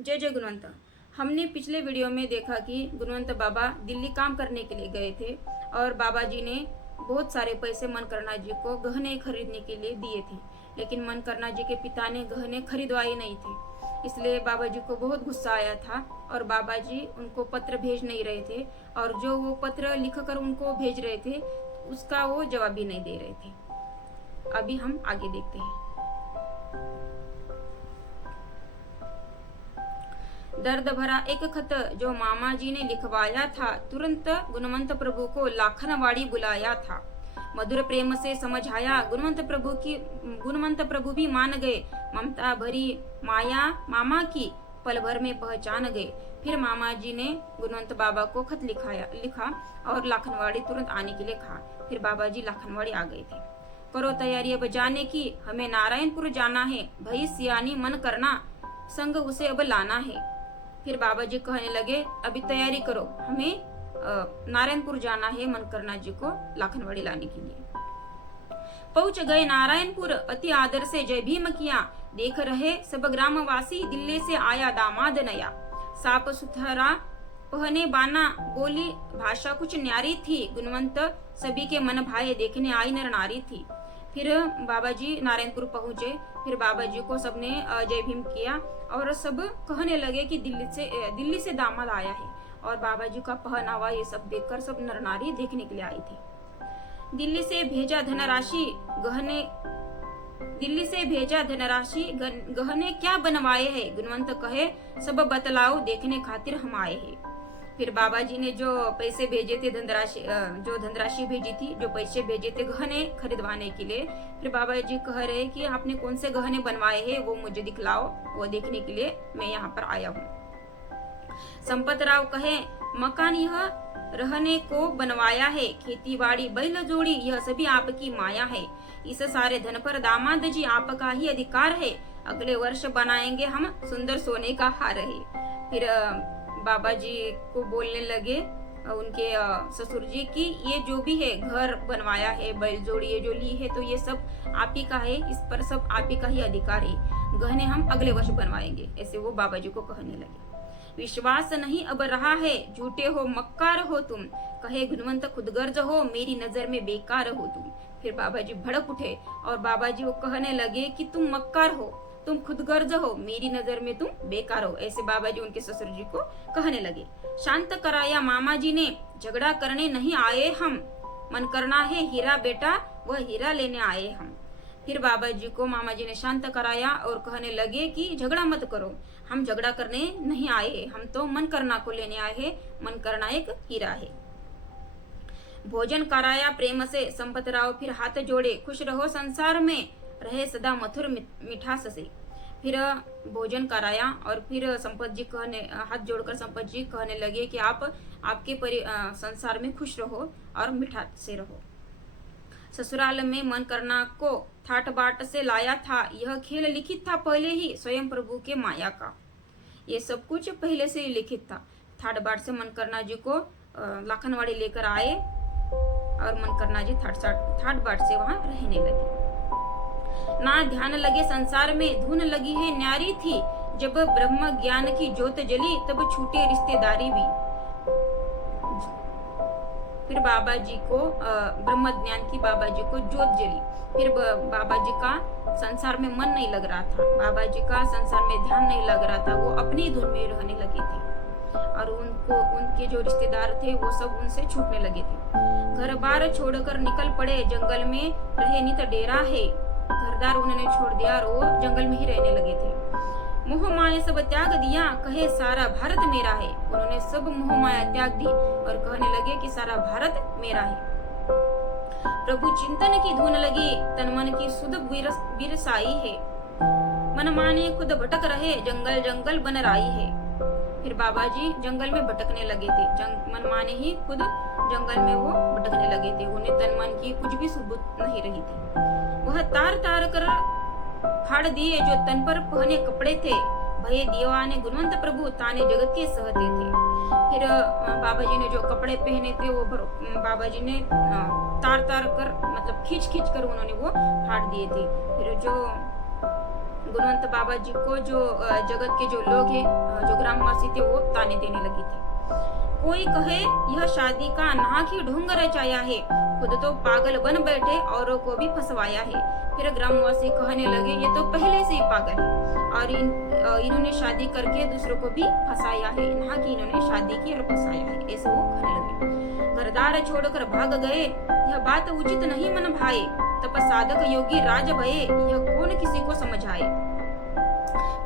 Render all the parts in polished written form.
जय जय गुणवंत। हमने पिछले वीडियो में देखा कि गुणवंत बाबा दिल्ली काम करने के लिए गए थे और बाबा जी ने बहुत सारे पैसे मनकरना जी को गहने खरीदने के लिए दिए थे, लेकिन मनकरना जी के पिता ने गहने खरीदवाए नहीं थे। इसलिए बाबा जी को बहुत गुस्सा आया था और बाबा जी उनको पत्र भेज नहीं रहे थे और जो वो पत्र लिखकर उनको भेज रहे थे उसका वो जवाब भी नहीं दे रहे थे। अभी हम आगे देखते हैं। दर्द भरा एक खत जो मामा जी ने लिखवाया था, तुरंत गुणवंत प्रभु को लाखनवाड़ी बुलाया था। मधुर प्रेम से समझ आया, गुणवंत प्रभु भी मान गए। ममता भरी माया मामा की पल भर में पहचान गए। फिर मामा जी ने गुणवंत बाबा को खत लिखा और लाखनवाड़ी तुरंत आने के लिए कहा। फिर बाबा जी लाखनवाड़ी आ गए थे। करो तैयारी अब जाने की, हमें नारायणपुर जाना है। भई सियानी मन करना, संग उसे अब लाना है। फिर बाबा जी कहने लगे, अभी तैयारी करो, हमें नारायणपुर जाना है मनकरना जी को लाखनवाड़ी लाने के लिए। पहुंच गए नारायणपुर, अति आदर से जय भीम किया। देख रहे सब ग्रामवासी, दिल्ली से आया दामाद नया। साफ सुथरा पहने बाना, बोली भाषा कुछ न्यारी थी। गुणवंत सभी के मन भाए, देखने आई नर नारी थी। फिर बाबा जी नारायणपुर पहुंचे। फिर बाबा जी को सबने जय भीम किया और सब कहने लगे कि दिल्ली से दामाद आया है। और बाबा जी का पहनावा ये सब देखकर सब नर नारी देखने के लिए आई थी। दिल्ली से भेजा धनराशि गहने क्या बनवाए हैं? गुणवंत कहे, सब बतलाओ, देखने खातिर हम आए हैं। फिर बाबा जी ने जो पैसे भेजे थे, धनराशि भेजी थी, जो पैसे भेजे थे गहने खरीदवाने के लिए, फिर बाबा जी कह रहे कि आपने कौन से गहने बनवाए हैं वो मुझे दिखलाओ, वो देखने के लिए मैं यहाँ पर आया हूँ। संपत राव कहे, मकान यह रहने को बनवाया है, खेती बाड़ी बैल जोड़ी यह सभी आपकी माया है। इस सारे धन पर दामाद जी आपका ही अधिकार है। अगले वर्ष बनाएंगे हम सुंदर सोने का हार है। फिर बाबा जी को बोलने लगे उनके ससुर जी की, ये जो भी है घर बनवाया है, बैल जोड़ी ये जो ली है, तो ये सब आप ही का है, इस पर सब आप ही का ही अधिकार है। गहने हम अगले वर्ष बनवाएंगे, ऐसे वो बाबा जी को कहने लगे। विश्वास नहीं अब रहा है, झूठे हो मक्कार हो तुम। कहे गुणवंत खुदगर्ज हो, मेरी नजर में बेकार हो तुम। फिर बाबा जी भड़क उठे और बाबा जी वो कहने लगे कि तुम मक्कार हो, तुम खुदगर्ज हो, मेरी नजर में तुम बेकार हो, ऐसे बाबा जी उनके ससुर जी को कहने लगे। शांत कराया मामा जी ने, झगड़ा करने नहीं आए हम, मन करना है हीरा बेटा, वह हीरा लेने आए हम। फिर बाबा जी को मामा जी ने शांत कराया और कहने लगे कि झगड़ा मत करो, हम झगड़ा करने नहीं आए, हम तो मन करना को लेने आए हैं, मन करना एक हीरा है। भोजन कराया प्रेम से संपत राव, फिर हाथ जोड़े, खुश रहो संसार में, रहे सदा मधुर मिठास से। फिर भोजन कराया और फिर संपत जी हाथ जोड़कर संपत जी कहने लगे कि आप आपके संसार में खुश रहो और मिठास से रहो। ससुराल में मन करना को ठाट बाट से लाया था, यह खेल लिखित था पहले ही स्वयं प्रभु के माया का। ये सब कुछ पहले से ही लिखित था। ठाट बाट से मन करना जी को लाखनवाड़ी लेकर आए और मन करना जी ठाट बाट से वहां रहने लगे। ना ध्यान लगे संसार में, धुन लगी है न्यारी थी। जब ब्रह्म ज्ञान की ज्योत जली, तब छूटे रिश्तेदारी भी। फिर बाबा जी को ब्रह्म ज्ञान की बाबा जी को ज्योत जली। फिर बाबा जी का संसार में मन नहीं लग रहा था, बाबा जी का संसार में ध्यान नहीं लग रहा था, वो अपनी धुन में रहने लगे थे और उनके जो रिश्तेदार थे वो सब उनसे छूटने लगे थे। घर बार छोड़कर निकल पड़े, जंगल में रहे नित डेरा है। घरदार उन्होंने छोड़ दिया और वो जंगल में ही रहने लगे थे। मोह माया सब त्याग दिया, कहे सारा भारत मेरा है। उन्होंने सब मोह माया त्याग दी और कहने लगे कि सारा भारत मेरा है। प्रभु चिंतन की धुन लगी, तन मन की सुध बिरसाई है। मन माने खुद भटक रहे, जंगल जंगल बन राई है। फिर बाबा जी जंगल में भटकने लगे थे, मन माने ही खुद जंगल में वो भटकने लगे थे। उन्हें तन मन की कुछ भी सुबुत नहीं रही थी। वह तार तार कर फाड़ दिए जो तन पर पहने कपड़े थे। भये दीवाने गुणवंत प्रभु, ताने जगत के सहते थे। फिर बाबा जी ने जो कपड़े पहने थे वो बाबा जी ने तार तार कर मतलब खींच खींच कर उन्होंने वो फाड़ दिए थे। फिर जो गुणवंत बाबा जी को जो जगत के जो लोग हैं, जो ग्रामवासी थे, वो ताने देने लगी थी। कोई कहे यह शादी का नाक ही ढोंग रचाया है, खुद तो पागल बन बैठे औरों को भी फंसवाया है। फिर ग्रामवासी कहने लगे ये तो पहले से ही पागल है और इन्होंने शादी करके दूसरों को भी फंसाया है, ना कि इन्होंने शादी की और फंसाया है, ऐसे वो कहने लगे। घरदार छोड़कर भाग गए, यह बात उचित नहीं मन भाए, तप साधक योगी राज भये, यह कौन किसी को समझाए।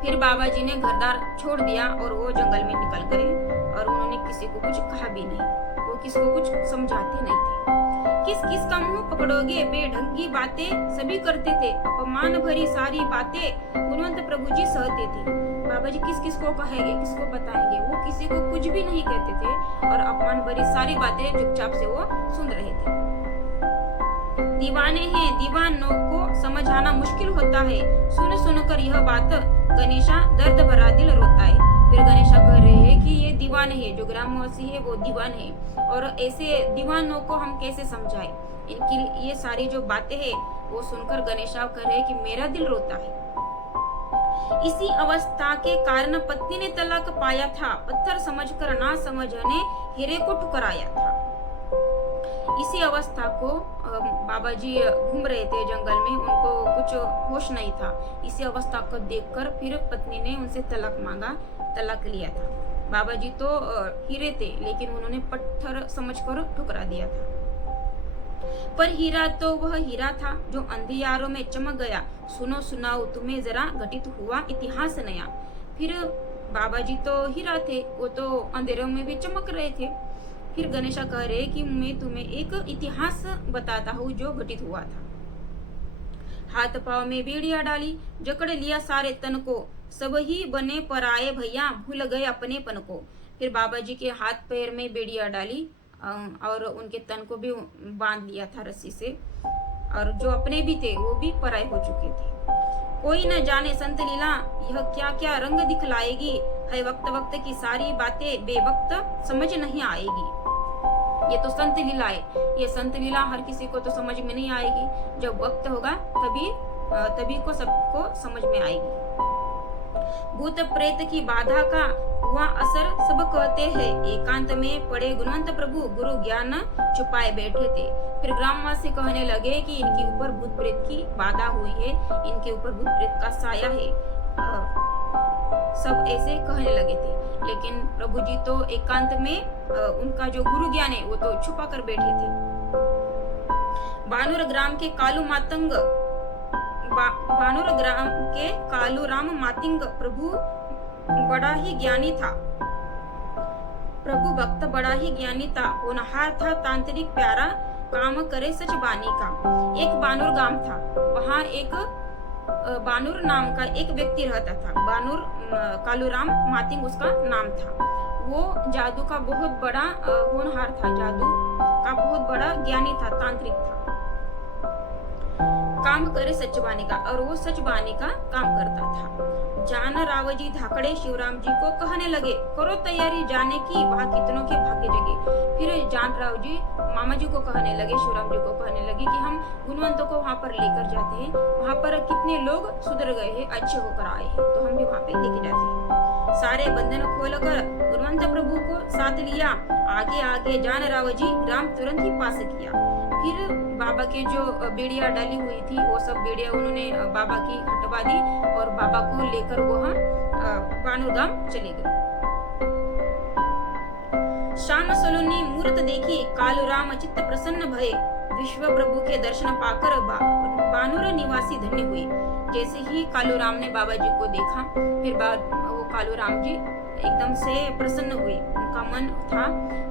फिर बाबा जी ने घरदार छोड़ दिया और वो जंगल में निकल गए और उन्होंने किसी को कुछ कहा भी नहीं, वो किसी को कुछ समझाते नहीं थे। किस किस का मुंह पकड़ोगे, बेढंगी बातें सभी करते थे, अपमान भरी सारी बातें गुणवंत प्रभु जी सहते थे। बाबा जी किस किस को कहेंगे, किसको बताएंगे, वो किसी को कुछ भी नहीं कहते थे और अपमान भरी सारी बातें चुपचाप से वो सुन रहे थे। दीवाने हैं, दीवानों को समझाना मुश्किल होता है, सुन सुनकर यह बात गणेशा दर्द भरा दिल रोता है। फिर गणेशा कह रहे हैं कि ये दीवाने हैं, जो ग्रामवासी है वो दीवान है और ऐसे दीवानों को हम कैसे समझाएं। इनकी ये सारी जो बातें हैं वो सुनकर गणेशा कह रहे हैं कि मेरा दिल रोता है। इसी अवस्था के कारण पत्नी ने तलाक पाया था, पत्थर समझकर ना समझने हीरे को ठुकराया था। इसी अवस्था को बाबा जी घूम रहे थे जंगल में, उनको कुछ होश नहीं था। इसी अवस्था को देखकर फिर पत्नी ने उनसे तलाक मांगा, तलाक लिया था। बाबा जी तो हीरे थे लेकिन उन्होंने पत्थर समझकर ठुकरा दिया था। पर हीरा तो वह हीरा था जो अंधियारों में चमक गया, सुनो सुनाओ तुम्हें जरा घटित हुआ इतिहास नया। फिर बाबा जी तो हीरा थे, वो तो अंधेरों में भी चमक रहे थे। फिर गणेशा कह रहे कि मैं तुम्हें एक इतिहास बताता हूँ जो घटित हुआ था। हाथ पांव में बेड़िया डाली, जकड़ लिया सारे तन को, सब ही बने पराए भैया, भूल गए अपने पन को। फिर बाबा जी के हाथ पैर में बेड़िया डाली और उनके तन को भी बांध लिया था रस्सी से, और जो अपने भी थे वो भी पराए हो चुके थे। कोई न जाने संत लीला यह क्या क्या रंग दिखलाएगी, है वक्त वक्त की सारी बातें बेवक्त समझ नहीं आएगी। ये तो संत लीला है, ये संत लीला हर किसी को तो समझ में नहीं आएगी, जब वक्त होगा तभी को सबको समझ में आएगी। भूत प्रेत की बाधा का हुआ असर सब कहते हैं, एकांत में पड़े गुणवंत प्रभु गुरु ज्ञान छुपाए बैठे थे। फिर ग्रामवासी कहने लगे कि इनके ऊपर भूत प्रेत की बाधा हुई है, इनके ऊपर भूत प्रेत का साया है, सब ऐसे कहने लगे थे। लेकिन प्रभु जी तो एकांत में उनका जो गुरु ज्ञान है वो तो छुपा कर बैठे थे। बानूर ग्राम के कालू राम मातिंग प्रभु बड़ा ही ज्ञानी था, प्रभु भक्त बड़ा ही ज्ञानी था, होनहार था तांत्रिक प्यारा, काम करे सच बानी का। एक बानूर गांव था, वहाँ एक बानूर नाम का एक व्यक्ति रहता था। बानूर कालूराम मातिंग उसका नाम था। वो जादू का बहुत बड़ा होनहार था, जादू का बहुत बड़ा ज्ञानी था, तांत्रिक था, काम करे सच बानी का, और वो सच बानी का काम करता था। जान रावजी धाकड़े शिवराम जी को कहने लगे, करो तैयारी जाने की, वहाँ कितनों के भाग्य जगे। फिर जान राव जी मामा जी को कहने लगे, शिवराम जी को कहने लगे कि हम गुणवंतों को वहाँ पर लेकर जाते हैं, वहाँ पर कितने लोग सुधर गए हैं, अच्छे होकर आए हैं, तो हम भी वहाँ पे लेके जाते हैं। सारे बंधन खोलकर गुणवंत प्रभु को साथ लिया, आगे आगे जान राव जी ग्राम तुरंत ही पास किया। फिर बाबा के जो बेड़िया डाली हुई थी वो सब बेड़िया उन्होंने बाबा की हटवा दी और बाबा को लेकर वह बानूर गांव चले गए। श्याम सलोनी मूर्त देखी, कालूराम चित्त प्रसन्न भये, विश्व प्रभु के दर्शन पाकर बानूर निवासी धन्य हुए। जैसे ही कालूराम ने बाबा जी को देखा, फिर वो कालूराम जी एकदम से प्रसन्न हुए, उनका मन था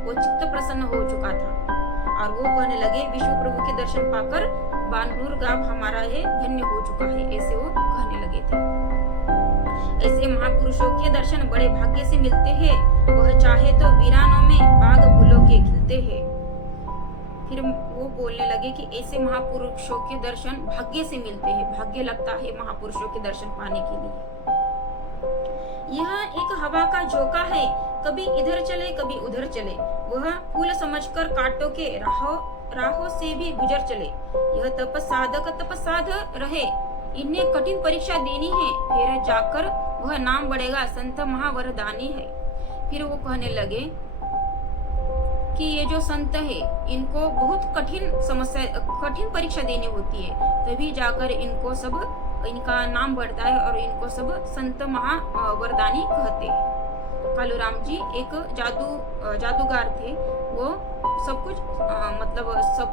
वो चित्त प्रसन्न हो चुका था और वो कहने लगे, विश्व प्रभु के दर्शन पाकर बानूर गांव हमारा है, धन्य हो चुका है, ऐसे वो कहने लगे थे। ऐसे महापुरुषों के दर्शन बड़े भाग्य से मिलते हैं, वह चाहे तो वीरानों में बाग फूलों के खिलते हैं। फिर वो बोलने लगे कि ऐसे महापुरुषों के दर्शन भाग्य से मिलते हैं, भाग्य लगता है महापुरुषों के दर्शन पाने के लिए। यह एक हवा का झोंका है, कभी इधर चले कभी उधर चले, वह फूल समझकर कांटों के राहों से भी गुजर चले। यह तप साधक तप साध रहे, इन्हें कठिन परीक्षा देनी है, फिर जाकर वह नाम बढ़ेगा, संत महावरदानी है। फिर वो कहने लगे कि ये जो संत है इनको बहुत कठिन परीक्षा देनी होती है, तभी जाकर इनका नाम बढ़ता है और इनको सब संत महावरदानी कहते हैं। कालूराम जी एक जादूगर थे। वो सब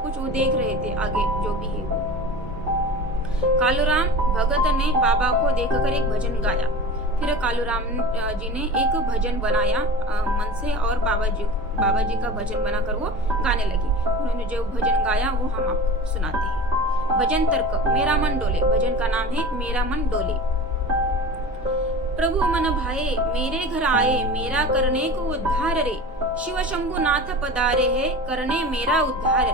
कुछ वो देख रहे थे आगे जो भी है। कालूराम भगत ने बाबा को देखकर एक भजन गाया। फिर कालूराम जी ने एक भजन बनाया मन से, और बाबा जी का भजन बनाकर वो गाने लगे। उन्होंने जो भजन गाया वो हम आपको सुनाते हैं। भजन तर्क मेरा मन डोले। भजन का नाम है मेरा मन डोले। प्रभु मन भाए मेरे घर आए, मेरा करने को उद्धार रे। शिव शंभु नाथ पधारे है, करने मेरा उद्धार रे।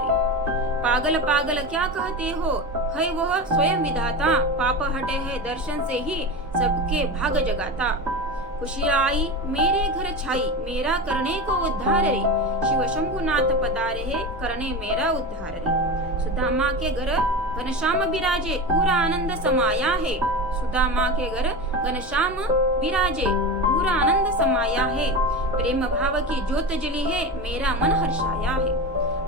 पागल पागल क्या कहते हो, है वह स्वयं विधाता। पाप हटे है दर्शन से ही सबके भाग जगाता। खुशी आई मेरे घर छाई, मेरा करने को उद्धार रे। शिव शंभु नाथ पधारे है, करने मेरा उद्धार रे। सुदामा के घर घनश्याम विराजे, पूरा आनंद समाया है। सुदामा के घर घनश्याम विराजे, पूरा आनंद समाया है। प्रेम भाव की ज्योत जली है, मेरा मन हर्षाया है।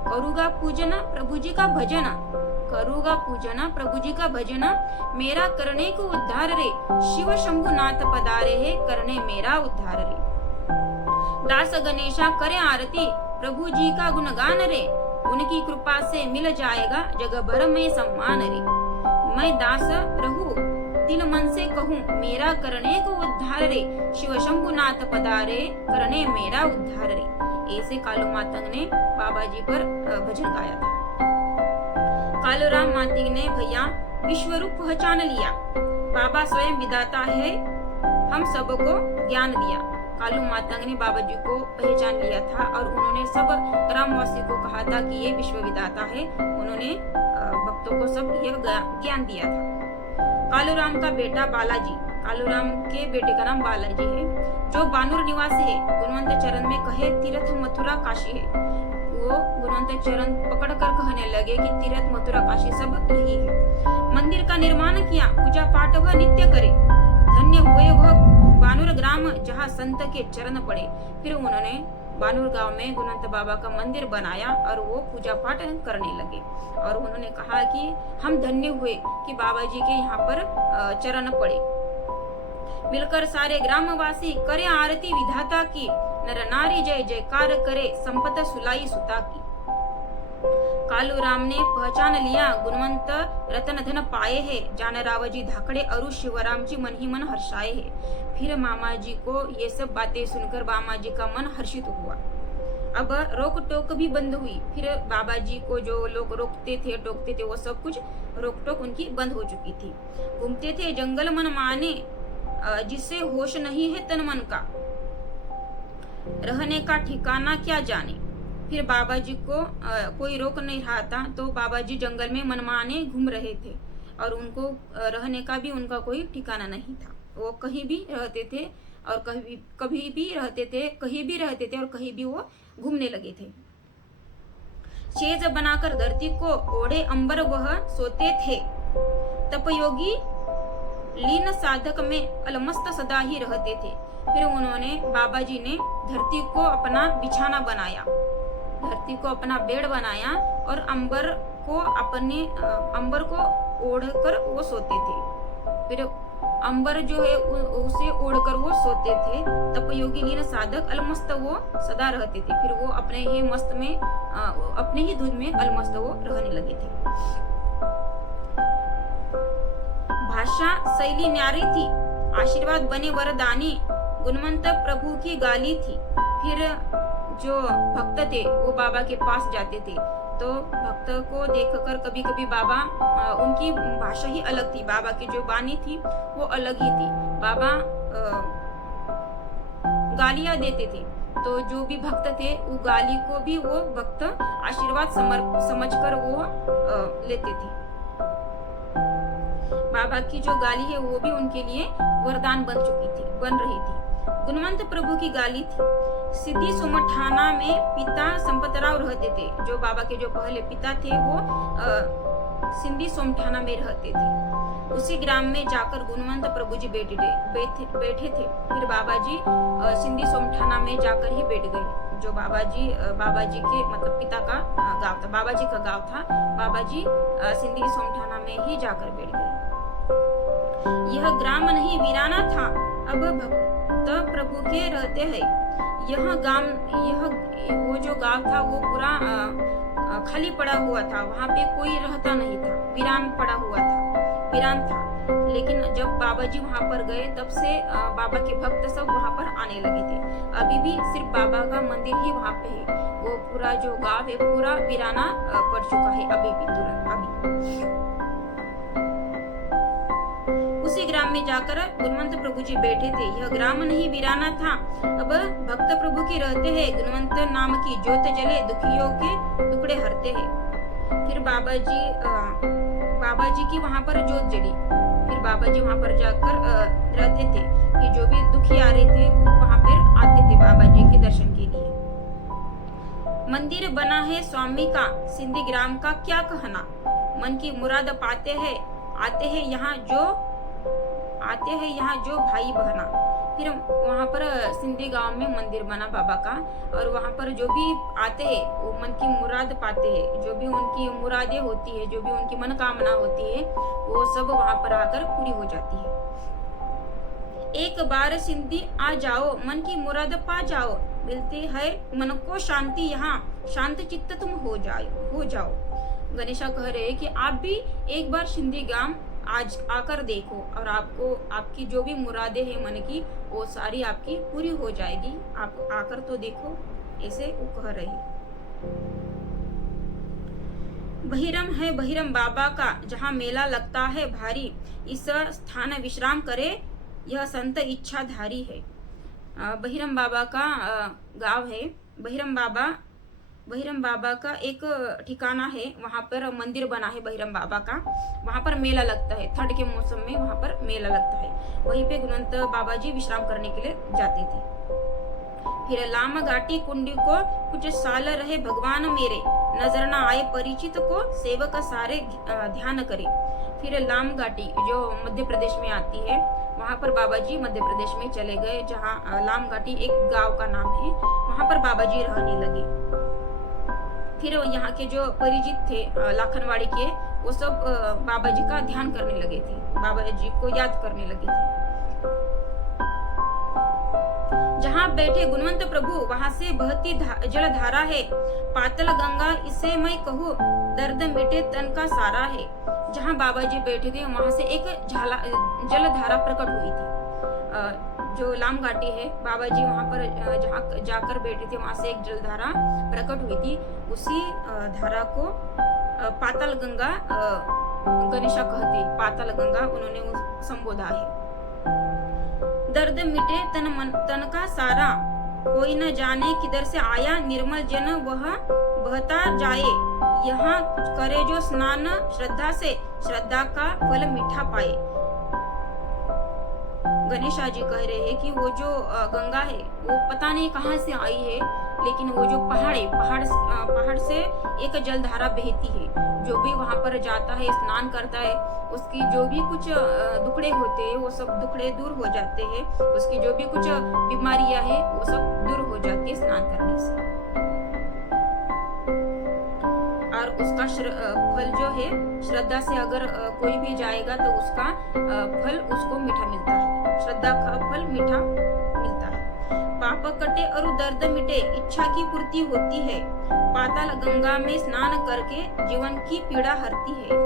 करूँगा पूजन प्रभु जी का भजन, करूँगा पूजन प्रभु जी का भजन। मेरा करने को उद्धार रे। शिव शंभु नाथ पधारे है, करने मेरा उद्धार रे। दास गणेशा करे आरती, प्रभु जी का गुणगान रे। उनकी कृपा से मिल जाएगा जग भर में सम्मान रे। मैं दास रहूं दिल मन से कहूँ, मेरा करने को उद्धार रे। शिव शंभु नाथ पधारे, करने मेरा उद्धार रे। ऐसे कालू मातंग ने बाबा जी पर भजन गाया था। कालूराम मातंग ने भैया विश्व रूप पहचान लिया। बाबा स्वयं विधाता है, हम सबको ज्ञान दिया। कालू मातंग ने बाबा जी को पहचान लिया था और उन्होंने सब ग्रामवासी को कहा था कि ये विश्व विधाता है। उन्होंने भक्तों को सब यह ज्ञान दिया था। कालूराम का बेटा बालाजी, कालूराम के बेटे का नाम बालाजी है, जो बानूर निवासी है। गुणवंत चरण में कहे तीर्थ मथुरा काशी है। वो गुणवंत चरण पकड़कर कहने लगे कि तीर्थ मथुरा काशी सब यही है। मंदिर का निर्माण किया, पूजा पाठ वह नित्य करे। धन्य हुए वह बानूर ग्राम जहाँ संत के चरण पड़े। फिर उन्होंने बानूर गांव में गुणवंत बाबा का मंदिर बनाया और वो पूजा पाठ करने लगे। और उन्होंने कहा कि हम धन्य हुए कि बाबा जी के यहाँ पर चरण पड़े। मिलकर सारे ग्रामवासी करे आरती विधाता की, नर नारी जय जयकार करे, संपत सुलाई सुता की। कालूराम ने पहचान लिया, गुणवंत रतन धन पाए है। जान रावजी धाकड़े अरु शिवराम जी मन ही मन हर्षाए है। फिर मामा जी को ये सब बातें सुनकर मामा जी का मन हर्षित हुआ। अब रोक टोक भी बंद हुई। फिर बाबा जी को जो लोग रोकते थे टोकते थे वो सब कुछ रोक टोक उनकी बंद हो चुकी थी। घूमते थे जंगल मन माने, जिसे होश नहीं है तन मन का, रहने का ठिकाना क्या जाने। फिर बाबा जी को कोई रोक नहीं रहा था, तो बाबा जी जंगल में मनमाने घूम रहे थे और उनको रहने का भी उनका कोई ठिकाना नहीं था। वो कहीं भी रहते थे और कभी भी रहते थे, कहीं भी रहते थे और कहीं भी वो घूमने लगे थे। सेज बनाकर धरती को ओढ़े अंबर वह सोते थे। तपयोगी लीन साधक में अलमस्त सदा ही रहते थे। फिर उन्होंने बाबा जी ने धरती को अपना बिछाना बनाया, धरती को अपना बेड बनाया और अंबर को ओढ़कर वो सोते थे। फिर अंबर जो है उसे ओढ़कर वो सोते थे। तपयोगी लीन साधक अलमस्त वो सदा रहते थे। फिर वो अपने ही मस्त में अपने ही धुन में अलमस्त वो रहने लगे थे। भाषा शैली न्यारी थी, आशीर्वाद बने वरदानी, गुणवंत प्रभु की गाली थी। फिर जो भक्त थे वो बाबा के पास जाते थे, तो भक्त को देखकर कभी कभी बाबा उनकी भाषा ही अलग थी, बाबा की जो वाणी थी वो अलग ही थी। बाबा गालियां देते थे, तो जो भी भक्त थे वो गाली को भी वो भक्त आशीर्वाद समझकर वो लेते थे। बाबा की जो गाली है वो भी उनके लिए वरदान बन रही थी। गुणवंत प्रभु की गाली थी। सिद्धि सोमठाना में पिता संपतराव रहते थे। जो बाबा के जो पहले पिता थे वो सिंधी सोमठाना में रहते थे। उसी ग्राम में जाकर गुणवंत प्रभु जी बैठे थे। फिर बाबा जी सिंधी सोमठाना में जाकर ही बैठ गए। जो बाबा जी के मतलब पिता का गांव था, बाबा जी का गांव था। बाबा जी सिंधी सोमठाना में ही जाकर बैठ गए। यह ग्राम नहीं वीराना था, अब भक्त प्रभु के रहते हैं। वो जो गांव था वो पूरा खाली पड़ा हुआ था, वहां पे कोई रहता नहीं था, वीरान था। लेकिन जब बाबा जी वहां पर गए तब से बाबा के भक्त सब वहां पर आने लगे थे। अभी भी सिर्फ बाबा का मंदिर ही वहां पे है, वो पूरा जो गांव है पूरा वीराना पड़ चुका है अभी भी अभी। उसी ग्राम में जाकर गुणवंत प्रभु जी बैठे थे। यह ग्राम नहीं वीराना था, अब भक्त प्रभु के रहते हैं। गुणवंत नाम की ज्योत जले, दुखियों के टुकड़े हरते हैं। फिर बाबा जी की वहां पर ज्योत जली। फिर बाबा जी वहां पर जाकर रहते थे कि जो भी दुखी आ रहे थे वो वहां पर आते थे बाबा जी के दर्शन के लिए। मंदिर बना है स्वामी का, सिंधी ग्राम का क्या कहना। मन की मुराद पाते हैं, आते हैं यहाँ जो भाई बहना। फिर वहाँ पर सिंधी गांव में मंदिर बना बाबा का, और वहाँ पर जो भी आते हैं वो मन की मुराद पाते हैं। जो भी उनकी मुरादें होती है, जो भी उनकी मनोकामना होती है, वो सब वहाँ पर आकर पूरी हो जाती है। एक बार सिंधी आ जाओ, मन की मुराद पा जाओ, मिलती है मन को शांति, यहाँ शांत चित्त तुम हो जाओ। गणेशा कह रहे हैं कि आप भी एक बार सिंधी गांव आज आकर देखो, और आपको आपकी जो भी मुरादें हैं मन की, वो सारी आपकी पूरी हो जाएगी। आप आकर तो देखो, ऐसे वो कह रहे हैं। बहिरम बाबा का जहाँ मेला लगता है भारी, इस स्थान विश्राम करे, यह संत इच्छाधारी है। बहिरम बाबा का गांव है। बहिरम बाबा का एक ठिकाना है, वहां पर मंदिर बना है बहिरम बाबा का। वहां पर मेला लगता है, ठंड के मौसम में वहां पर मेला लगता है। वहीं पे गुणवंत बाबा जी विश्राम करने के लिए जाते थे। फिर लाम घाटी कुंडी को कुछ साल रहे भगवान मेरे, नजर न आए परिचित को, सेवक सारे ध्यान करे। फिर लाम घाटी जो मध्य प्रदेश में आती है, वहां पर बाबा जी मध्य प्रदेश में चले गए, जहाँ लाम घाटी एक गांव का नाम है, वहां पर बाबा जी रहने लगे। फिर यहाँ के जो परिचित थे लाखनवाड़ी के, वो सब बाबा जी का ध्यान करने लगे थे, बाबा जी को याद करने लगे थे। जहाँ बैठे गुणवंत प्रभु, वहां से बहती जलधारा है, पातल गंगा इसे मैं कहूँ, दर्द मिटे तन का सारा है। जहाँ बाबा जी बैठे थे वहां से एक जलधारा प्रकट हुई थी। जो लाम घाटी है, बाबा जी वहां पर जहाँ जाकर बैठे थे वहां से एक जलधारा प्रकट हुई थी। उसी धारा को पाताल गंगा गणेशा कहते, पाताल गंगा उन्होंने संबोधा है। दर्द मिटे तन का सारा, कोई न जाने किधर से आया, निर्मल जन वह बहता जाए, यहाँ करे जो स्नान श्रद्धा से, श्रद्धा का फल मीठा पाए। गणेशा जी कह रहे हैं कि वो जो गंगा है वो पता नहीं कहाँ से आई है, लेकिन वो जो पहाड़ से एक जलधारा बहती है। जो भी वहां पर जाता है, स्नान करता है, उसकी जो भी कुछ दुखड़े होते हैं वो सब दुखड़े दूर हो जाते हैं। उसकी जो भी कुछ बीमारियां है वो सब दूर हो जाती है स्नान करने से। और उसका फल जो है, श्रद्धा से अगर कोई भी जाएगा तो उसका फल उसको मीठा मिलता है। श्रद्धा का फल मीठा मिलता है। पाप कटे और दर्द मिटे, इच्छा की पूर्ति होती है, पाताल गंगा में स्नान करके जीवन की पीड़ा हरती है।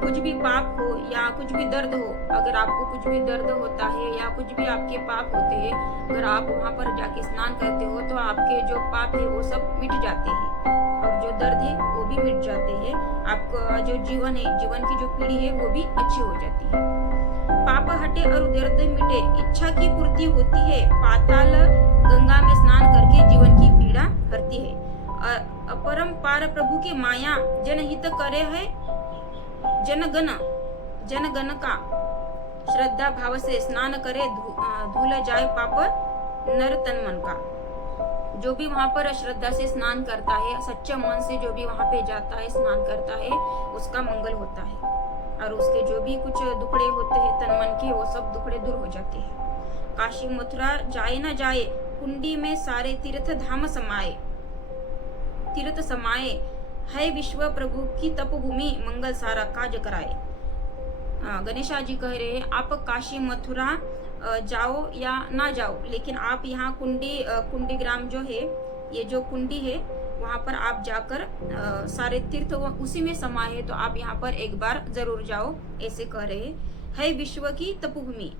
कुछ भी पाप हो या कुछ भी दर्द हो, अगर आपको कुछ भी दर्द होता है या कुछ भी आपके पाप होते हैं, अगर आप वहां पर जाके स्नान करते हो तो आपके जो पाप है वो सब मिट जाते हैं, और जो दर्द है वो भी मिट जाते हैं। आपका जो जीवन है, जीवन की जो पीढ़ी है वो भी अच्छी हो जाती है। पाप हटे और दर्द मिटे, इच्छा की पूर्ति होती है, पाताल गंगा में स्नान करके जीवन की पीड़ा हरती है। अपरंपार प्रभु की माया, जनहित करे है जनगण का, श्रद्धा भाव से स्नान करे, धुल जाए पाप नर तन मन का। जो भी वहां पर श्रद्धा से स्नान करता है, सच्चे मन से जो भी वहां पे जाता है, स्नान करता है, उसका मंगल होता है और उसके जो भी कुछ दुखड़े होते हैं तन मन के, वो सब दुखड़े दूर हो जाते हैं। काशी मथुरा जाए न जाए, कुंडी में सारे तीर्थ धाम समाये, तीर्थ समाये, है विश्व प्रभु की तपभूमि, मंगल सारा काज कराए। गणेशा जी कह रहे हैं आप काशी मथुरा जाओ या ना जाओ, लेकिन आप यहाँ कुंडी ग्राम जो है, ये जो कुंडी है, वहां पर आप जाकर सारे तीर्थ उसी में समाये है, तो आप यहाँ पर एक बार जरूर जाओ, ऐसे कह रहे हैं। है विश्व की तपभूमि,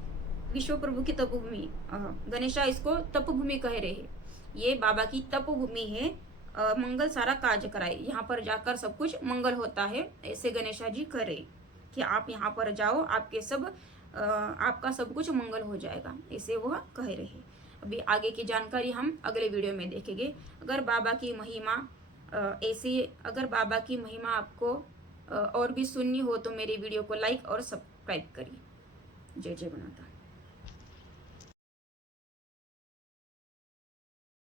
विश्व प्रभु की तपभूमि, गणेशा इसको तपभूमि कह रहे हैं, ये बाबा की तपभूमि है, मंगल सारा कार्य कराए, यहाँ पर जाकर सब कुछ मंगल होता है, ऐसे गणेशा जी कह रहे कि आप यहाँ पर जाओ, आपका सब कुछ मंगल हो जाएगा, ऐसे वह कह रहे हैं। अभी आगे की जानकारी हम अगले वीडियो में देखेंगे। अगर बाबा की महिमा अगर बाबा की महिमा आपको और भी सुननी हो तो मेरे वीडियो को लाइक और सब्सक्राइब करिए। जय जय गणनाथ।